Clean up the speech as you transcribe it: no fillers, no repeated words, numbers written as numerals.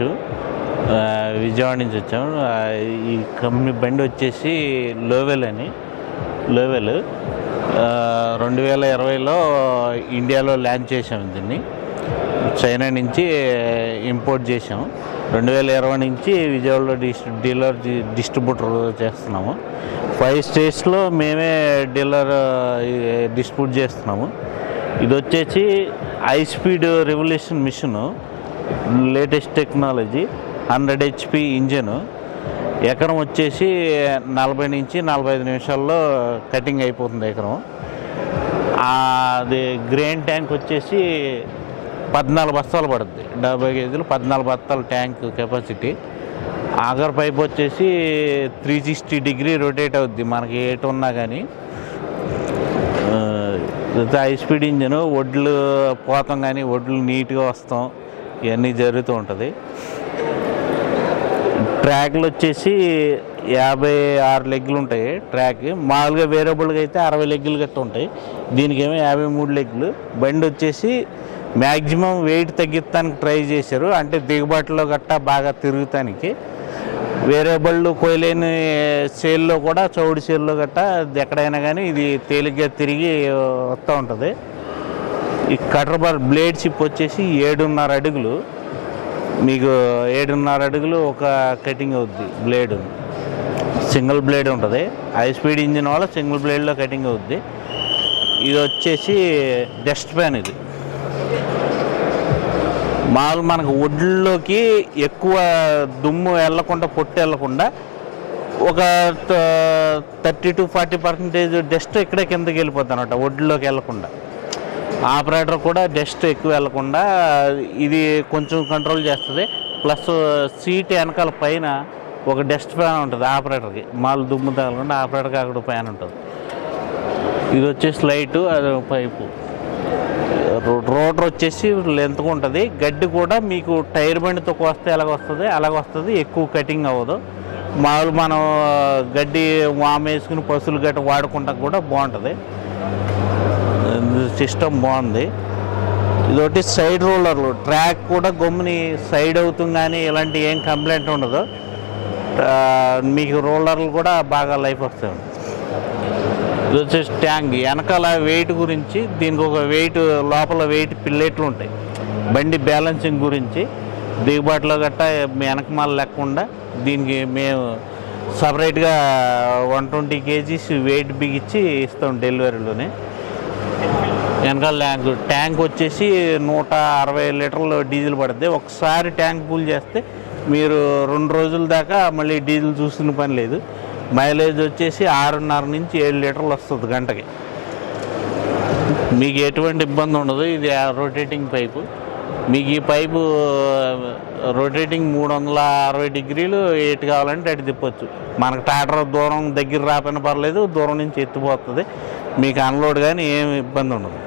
రమేష్, విజయవాడ నుంచి వచ్చాము. ఈ కంపెనీ బండి వచ్చేసి లోవెల్ 2020లో ఇండియాలో లాంచ్ చేసాము. దీన్ని చైనా నుంచి ఇంపోర్ట్ చేసాము. 2020 నుంచి విజయవాడలో డిస్ట్రిబ్యూటర్ చేస్తున్నాము. 5 స్టేట్స్లో మేమే డిస్ట్రిబ్యూట్ చేస్తున్నాము. ఇది వచ్చేసి high speed revolution machine, latest technology, 100 HP engine. ఎకరం వచ్చేసి 40 నుంచి 45 నిమిషాల్లో కటింగ్ అయిపోతుంది ఎకరం. అది గ్రెయిన్ ట్యాంక్ వచ్చేసి 14 బస్తాలు పడుతుంది. 70 కేజీలు 14 బస్తాలు ట్యాంక్ కెపాసిటీ. ఆగర్ పైప్ వచ్చేసి 360 డిగ్రీ రొటేట్ అవుద్ది మనకి ఏటు ఉన్నా కానీ. హై స్పీడ్ ఇంజను, వడ్లు పోతాం కానీ వడ్లు నీట్గా వస్తాం, ఇవన్నీ జరుగుతూ ఉంటుంది. ట్రాక్లు వచ్చేసి 56 లెగ్గులు ఉంటాయి ట్రాక్. మామూలుగా వేరియబుల్గా అయితే 60 లెగ్గులు గట్ట ఉంటాయి. దీనికేమో 53 లెగ్గులు. బండి వచ్చేసి మ్యాక్సిమం వెయిట్ తగ్గించడానికి ట్రై చేశారు, అంటే దిగుబాటులో గట్టా బాగా తిరుగుతానికి. వేరియబుళ్ళు కొయ్యలేని సేల్లో కూడా, చౌడి సేల్లో గట్టా ఎక్కడైనా కానీ ఇది తేలిగ్గా తిరిగి వస్తూ ఉంటుంది. ఈ కటర్ బార్ బ్లేడ్ చిప్ వచ్చేసి 7.5 అడుగులు. మీకు 7.5 అడుగులు ఒక కటింగ్ అవుద్ది బ్లేడ్. సింగిల్ బ్లేడ్ ఉంటుంది. హై స్పీడ్ ఇంజిన్ వల్ల సింగిల్ బ్లేడ్లో కటింగ్ అవుద్ది. ఇది వచ్చేసి డస్ట్ ప్యాన్. ఇది మామూలు మనకు వడ్లలోకి ఎక్కువ దుమ్ము వెళ్ళకుండా, పొట్టు వెళ్ళకుండా ఒక 30-40% డస్ట్ ఇక్కడే కిందకి వెళ్ళిపోతుంది అన్నమాట, వడ్లలోకి వెళ్ళకుండా. ఆపరేటర్ కూడా డస్ట్ ఎక్కువ వెళ్ళకుండా ఇది కొంచెం కంట్రోల్ చేస్తుంది. ప్లస్ సీట్ వెనకాల పైన ఒక డస్ట్ ఫ్యాన్ ఉంటుంది ఆపరేటర్కి, మామూలు దుమ్ము తగలకుండా ఆపరేటర్కి అక్కడ ఫ్యాన్ ఉంటుంది. ఇది వచ్చేసి లైటు, అది పైపు. రోటర్ వచ్చేసి లెంత్గా ఉంటుంది. గడ్డి కూడా మీకు టైర్ బండితో కోస్తే అలాగొస్తుంది, ఎక్కువ కటింగ్ అవ్వదు. మామూలు మనం గడ్డి వామ్ వేసుకుని పశువులు గడ్డి వాడుకుంటా కూడా బాగుంటుంది. సిస్టమ్ బాగుంది. ఇదొకటి సైడ్ రోలర్లు. ట్రాక్ కూడా గమ్ముని సైడ్ అవుతుంది కానీ ఇలాంటి ఏం కంప్లైంట్ ఉండదు. మీకు రోలర్లు కూడా బాగా లైఫ్ వస్తాయి. ఇది వచ్చేసి ట్యాంక్. వెనకాల వెయిట్ గురించి, దీనికి ఒక వెయిట్, లోపల వెయిట్ పిల్లెట్లు ఉంటాయి బండి బ్యాలెన్సింగ్ గురించి. దిగుబాటులో గట్టా వెనకమాల లేకుండా దీనికి మేము సపరేట్గా 120 kgs వెయిట్ బిగించి ఇస్తాం డెలివరీలోనే. వెనకాల ట్యాంక్ వచ్చేసి 160 లీటర్లు డీజిల్ పడుతుంది. ఒకసారి ట్యాంక్ ఫుల్ చేస్తే మీరు 2 రోజుల దాకా మళ్ళీ డీజిల్ చూసిన పని లేదు. మైలేజ్ వచ్చేసి 6.5 నుంచి 7 లీటర్లు వస్తుంది గంటకి. మీకు ఎటువంటి ఇబ్బంది ఉండదు. ఇది రొటేటింగ్ పైపు. మీకు ఈ పైపు రొటేటింగ్ 360 డిగ్రీలు ఎటు కావాలంటే అటు తిప్పొచ్చు. మనకు ట్రాక్టర్ దూరం దగ్గర రాకపోయినా పర్లేదు, దూరం నుంచి ఎత్తిపోతుంది. మీకు అన్లోడ్ కానీ ఏమి ఇబ్బంది ఉండదు.